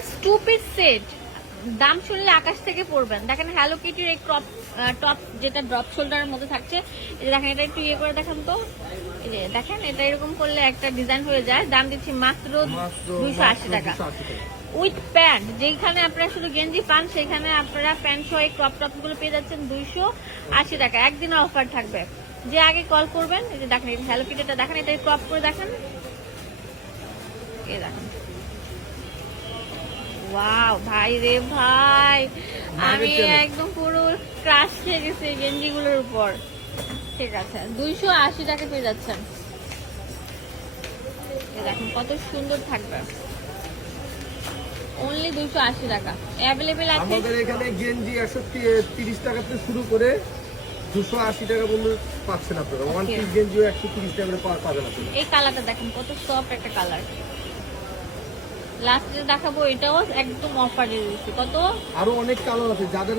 Viewers, 2 piece set, দাম শুনলে আকাশ থেকে পড়বেন। দেখেন হ্যালো কিটির এই ক্রপ টপ যেটা ড্রপ শোল্ডারের মধ্যে থাকছে, এই যে দেখেন এটা একটু ইয়ে করে দেখান তো, এই যে দেখেন এটা এরকম করলে একটা ডিজাইন হয়ে যায়। দাম দিচ্ছি মাত্র 280 টাকা উইথ প্যান্ট। যেখানে আপনারা শুধু গেঞ্জি পান সেখানে আপনারা প্যান্ট সহ এই ক্রপ টপ গুলো পেয়ে যাচ্ছেন 280 টাকা। একদিনের অফার থাকবে। যে আগে কল করবেন, এই যে দেখেন হ্যালো কিটিটা দেখেন, এটা ক্রপ করে দেখেন, এই দেখেন। ওয়াও ভাই রে ভাই, আমি একদম পুরো ক্রাশ খেয়ে গেছি এই গেঞ্জিগুলোর উপর। ঠিক আছে, 280 টাকা পেয়ে যাচ্ছেন। দেখুন কত সুন্দর থাকবে, অনলি 280 টাকা। অ্যাভেলেবেল আছে আমাদের এখানে গেঞ্জি 130 টাকা থেকে শুরু করে 280 টাকা পর্যন্ত পাচ্ছেন আপনারা। ওয়ান পিস গেঞ্জিও 130 টাকা করে পাবেন আপনারা। এই কালারটা দেখেন কত সফট একটা কালার। লাস্টে দেখাবো, এটাও একদম অফারে দিচ্ছি। কত আরো অনেক কালার আছে যাদের